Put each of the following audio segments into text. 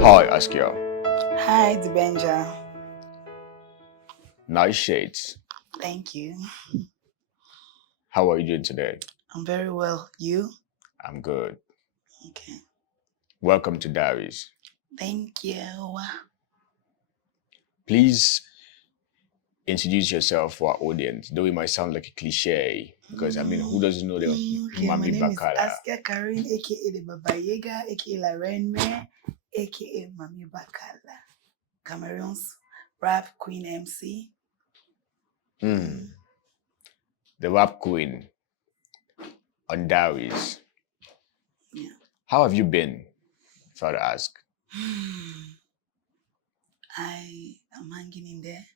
Hi, Askia. Hi, Benja. Nice shades. Thank you. How are you doing today? I'm very well. You? I'm good. Okay. Welcome to Diaries. Thank you. Please introduce yourself for our audience, though it might sound like a cliche, because who doesn't know the Okay, my Mami name is Bakala? Askia Karin, aka the Baba Yaga, aka La Renme, aka Mami Bakala. Cameroon's rap queen MC. Hmm, the rap queen on Diaries. Yeah. How have you been, if I were to ask? I am hanging in there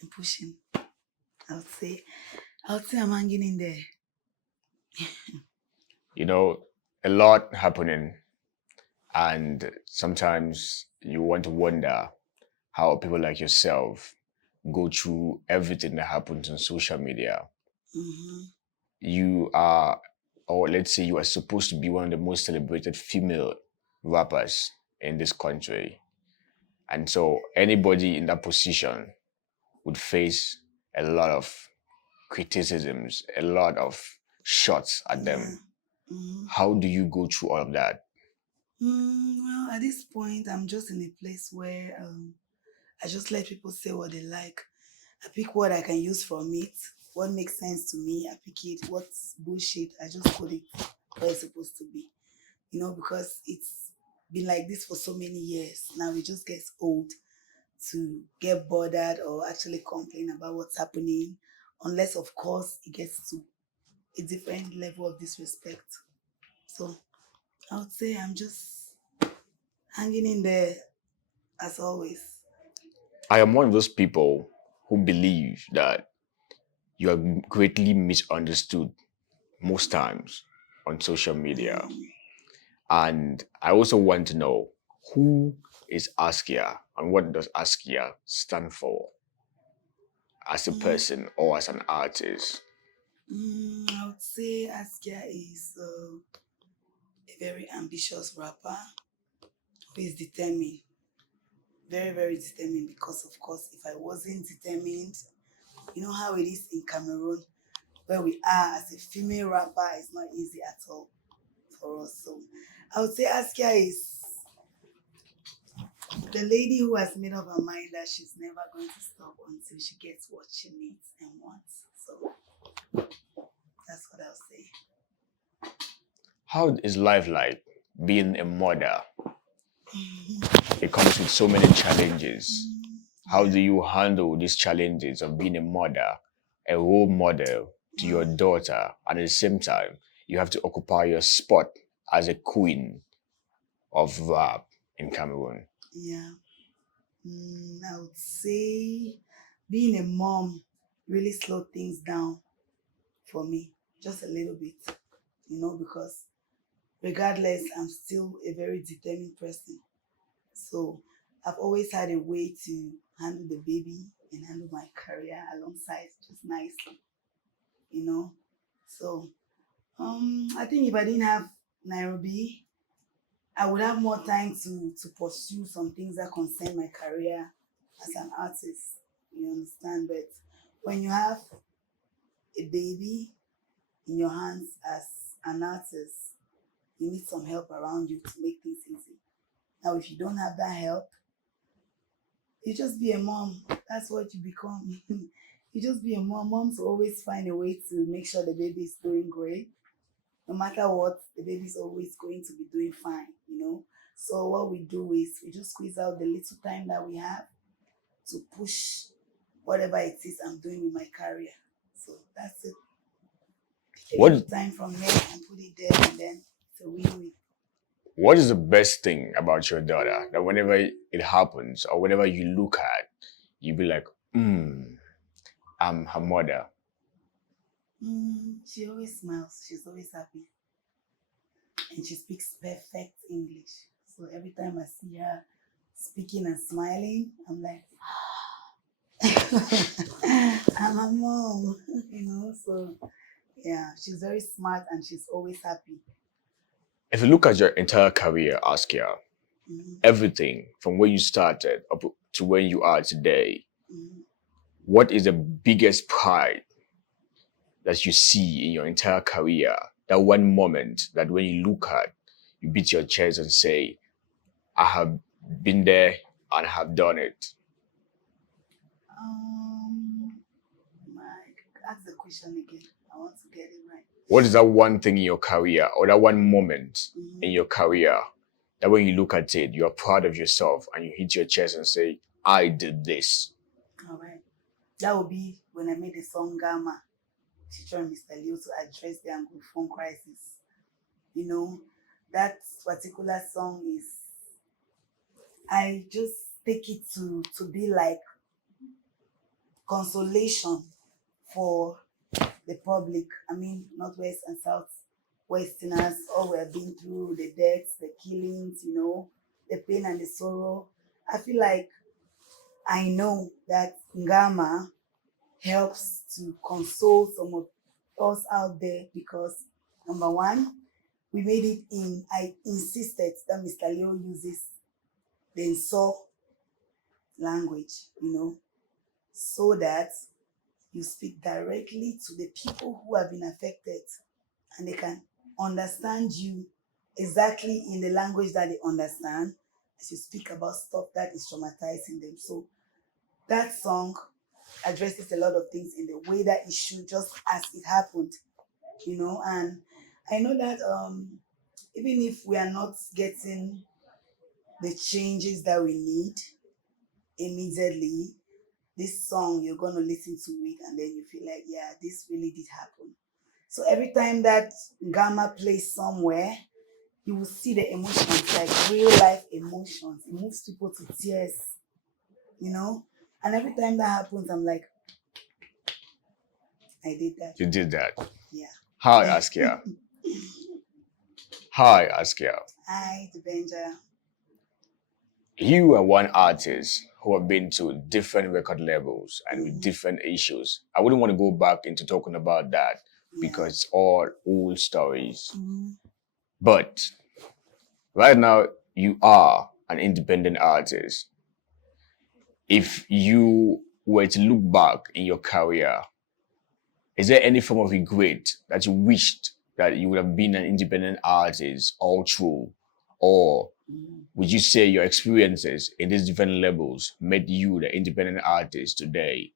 and pushing. I would say, I would say I'm hanging in there. You know, a lot happening, and sometimes you want to wonder how people like yourself go through everything that happens on social media. Mm-hmm. You are, or let's say you are supposed to be one of the most celebrated female rappers in this country. And so anybody in that position would face a lot of criticisms, a lot of shots at Yeah. them. Mm-hmm. How do you go through all of that? Well, at this point, I'm just in a place where I just let people say what they like. I pick what I can use from it, what makes sense to me. I pick it. What's bullshit, I just put it where it's supposed to be. Because it's been like this for so many years. Now it just gets old to get bothered or actually complain about what's happening, unless, of course, it gets to a different level of disrespect. So I would say I'm just hanging in there as always. I am one of those people who believe that you are greatly misunderstood most times on social media. Mm, And I also want to know who is Askia and what does Askia stand for as a mm, person or as an artist? I would say Askia is a very ambitious rapper who is determined, very, very determined. Because, of course, if I wasn't determined, you know how it is in Cameroon, where we are as a female rapper, it's not easy at all for us. So I would say Askia is the lady who has made up her mind that she's never going to stop until she gets what she needs and wants. So that's what I'll say. How is life like being a mother? It comes with so many challenges. How Yeah. do you handle these challenges of being a mother, a role model to your Well, daughter, and at the same time, you have to occupy your spot as a queen of rap in Cameroon? yeah. I would say being a mom really slowed things down for me just a little bit, because regardless, I'm still a very determined person. So I've always had a way to handle the baby and handle my career alongside just nicely, you know. So I think if I didn't have Nairobi, I would have more time to pursue some things that concern my career as an artist. You understand? But when you have a baby in your hands as an artist, you need some help around you to make things easy. Now, if you don't have that help, you just be a mom. That's what you become. You just be a mom. Moms always find a way to make sure the baby is doing great. No matter what, the baby's always going to be doing fine. So what we do is we just squeeze out the little time that we have to push whatever it is I'm doing with my career. So that's it. Pick a little What time from there and put it there, and then it's a win-win. What is the best thing about your daughter that whenever it happens or whenever you look at, you be like, I'm her mother. She always smiles. She's always happy, and she speaks perfect English. So every time I see her speaking and smiling, I'm like, I'm a mom, So yeah, she's very smart and she's always happy. If you look at your entire career, Askia, Mhm. everything from where you started up to where you are today, Mhm. what is the biggest pride that you see in your entire career? That one moment that when you look at, you beat your chest and say, I have been there and have done it. Um, my, ask the question again. I want to get it right. What is that one thing in your career or that one moment in Mm-hmm. your career that when you look at it, you're proud of yourself and you hit your chest and say, I did this? All right. That would be when I made the song Gamma, featuring Mr. Leo to address the Anglophone crisis. You know, that particular song is, I just take it to be like consolation for the public. I mean, Northwest and South Westerners, all we have been through the deaths, the killings, the pain and the sorrow. I feel like I know that Ngama helps to console some of us out there because number one, we made it in. I insisted that Mr. Leo uses the Nso language, so that you speak directly to the people who have been affected and they can understand you exactly in the language that they understand as you speak about stuff that is traumatizing them. So that song addresses a lot of things in the way that it should, just as it happened, and I know that even if we are not getting the changes that we need immediately, this song you're going to listen to it and then you feel like, yeah, this really did happen. So every time that Gamma plays somewhere, you will see the emotions, like real life emotions. It moves people to tears, you know. And every time that happens, I'm like, I did that. You did that. Yeah. Hi, Askia. Hi, Askia. Hi, the Benja. You are one artist who have been to different record labels and with Mm-hmm. different issues. I wouldn't want to go back into talking about that Yeah. because it's all old stories. Mm-hmm. But right now, you are an independent artist. If you were to look back in your career, is there any form of regret that you wished that you would have been an independent artist all through? Or Mm-hmm. would you say your experiences in these different levels made you the independent artist today?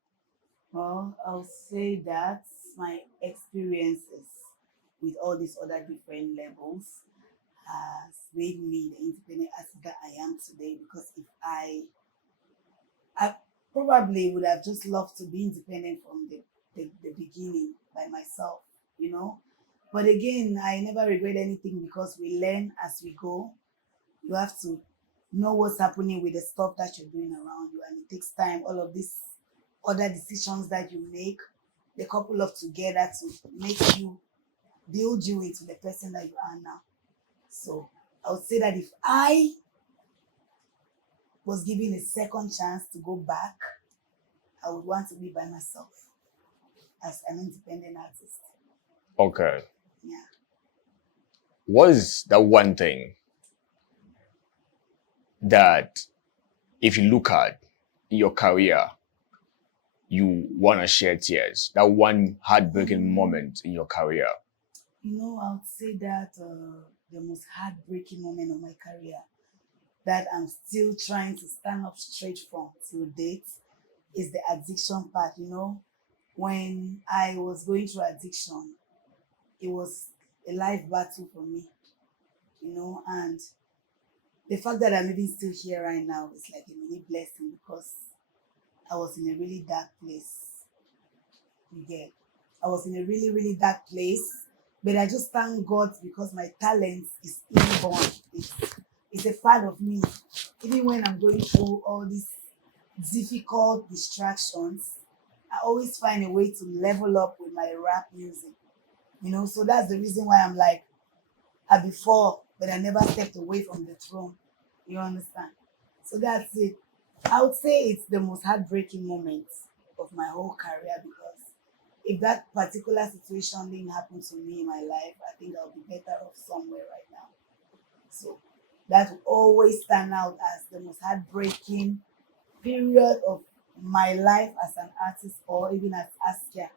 Well, I'll say that my experiences with all these other different levels has made me the independent artist that I am today. Because if I probably would have just loved to be independent from the beginning by myself, you know. But again, I never regret anything because we learn as we go. You have to know what's happening with the stuff that you're doing around you, and it takes time. All of these other decisions that you make, they couple up together to make you build you into the person that you are now. So I would say that if I was given a second chance to go back, I would want to be by myself as an independent artist. Okay. Yeah. What is that one thing that if you look at in your career, you want to share tears? That one heartbreaking Mm, moment in your career. I would say that the most heartbreaking moment of my career that I'm still trying to stand up straight from till date is the addiction part. When I was going through addiction, it was a life battle for me, and the fact that I'm even still here right now is like a mini blessing because I was in a really dark place. You get, I was in a really, really dark place, but I just thank God because my talent is inborn. It's a part of me. Even when I'm going through all these difficult distractions, I always find a way to level up with my rap music. So that's the reason why I'm like, I before, but I never stepped away from the throne. You understand? So that's it. I would say it's the most heartbreaking moment of my whole career because if that particular situation didn't happen to me in my life, I think I'll be better off somewhere right now. So that will always stand out as the most heartbreaking period of my life as an artist or even as Askia.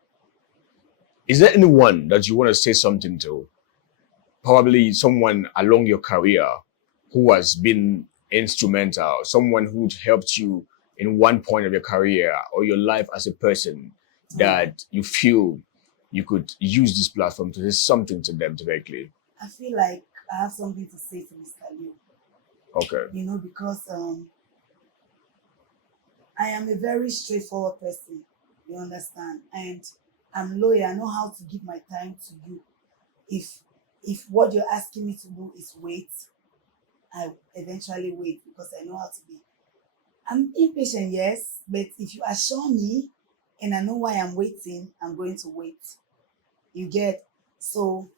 Is there anyone that you want to say something to? Probably someone along your career who has been instrumental, someone who helped you in one point of your career or your life as a person Oh, that you feel you could use this platform to say something to them directly. I feel like I have something to say to Mr. Liu, Okay. because I am a very straightforward person, you understand, and I'm loyal. I know how to give my time to you. If what you're asking me to do is wait, I eventually wait because I know how to be. I'm impatient, yes, but if you assure me and I know why I'm waiting, I'm going to wait. You get? So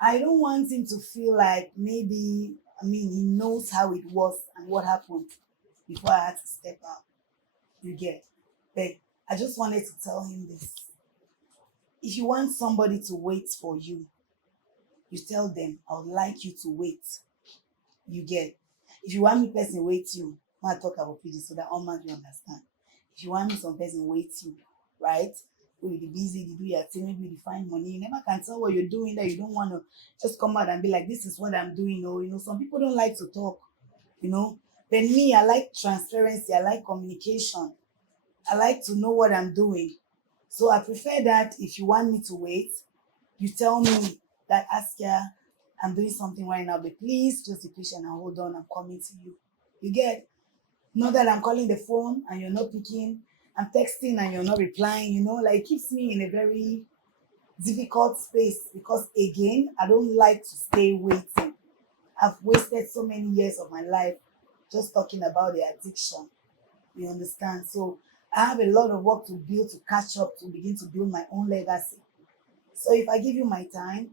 I don't want him to feel like maybe, he knows how it was and what happened before I had to step out. You get? But I just wanted to tell him this. If you want somebody to wait for you, you tell them, I would like you to wait. You get? If you want me person wait you, when I talk about PG so that all man you understand. If you want me some person wait you, right? You be busy, you do your thing, maybe you find money. You never can tell what you're doing that you don't want to just come out and be like, this is what I'm doing. Or, some people don't like to talk, you know. But me, I like transparency, I like communication. I like to know what I'm doing. So I prefer that if you want me to wait, you tell me that Askia, I'm doing something right now, but please just be patient and hold on. I'm coming to you. You get? Not that I'm calling the phone and you're not picking. I'm texting and you're not replying. Like it keeps me in a very difficult space because again, I don't like to stay waiting. I've wasted so many years of my life just talking about the addiction. You understand? So I have a lot of work to build to catch up to begin to build my own legacy. So if I give you my time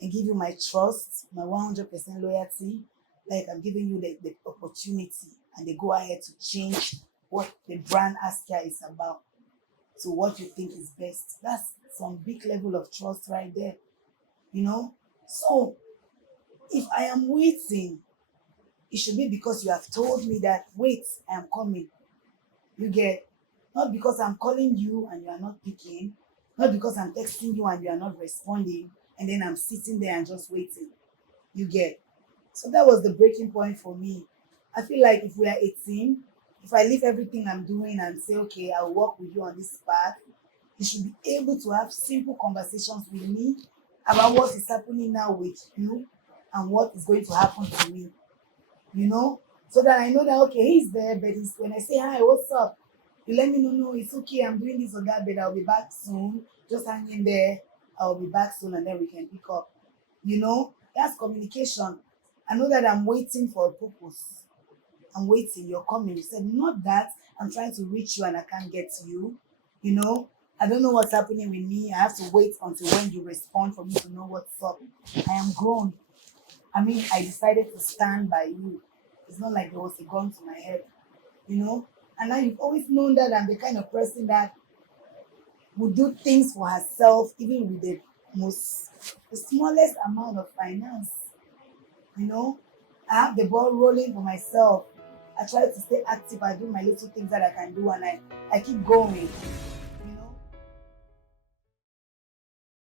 and give you my trust, my 100% loyalty, like I'm giving you the opportunity and the go ahead to change what the brand Askia is about to what you think is best. That's some big level of trust right there, you know? So if I am waiting, it should be because you have told me that, wait, I am coming. You get? Not because I'm calling you and you are not picking, not because I'm texting you and you are not responding, and then I'm sitting there and just waiting. You get? So that was the breaking point for me. I feel like if we are a team, if I leave everything I'm doing and say, okay, I'll work with you on this path, you should be able to have simple conversations with me about what is happening now with you and what is going to happen to me, so that I know that okay, he's there, but it's when I say hi, what's up? You let me know, no, it's okay, I'm doing this or that, but I'll be back soon. Just hang in there, I'll be back soon, and then we can pick up. That's communication. I know that I'm waiting for a purpose. I'm waiting, you're coming. You said, not that I'm trying to reach you and I can't get to you. You know, I don't know what's happening with me. I have to wait until when you respond for me to know what's up. I am grown. I decided to stand by you. It's not like there was a gun to my head, you know. And now you've always known that I'm the kind of person that would do things for herself, even with the smallest amount of finance, you know. I have the ball rolling for myself. I try to stay active. I do my little things that I can do, and I keep going.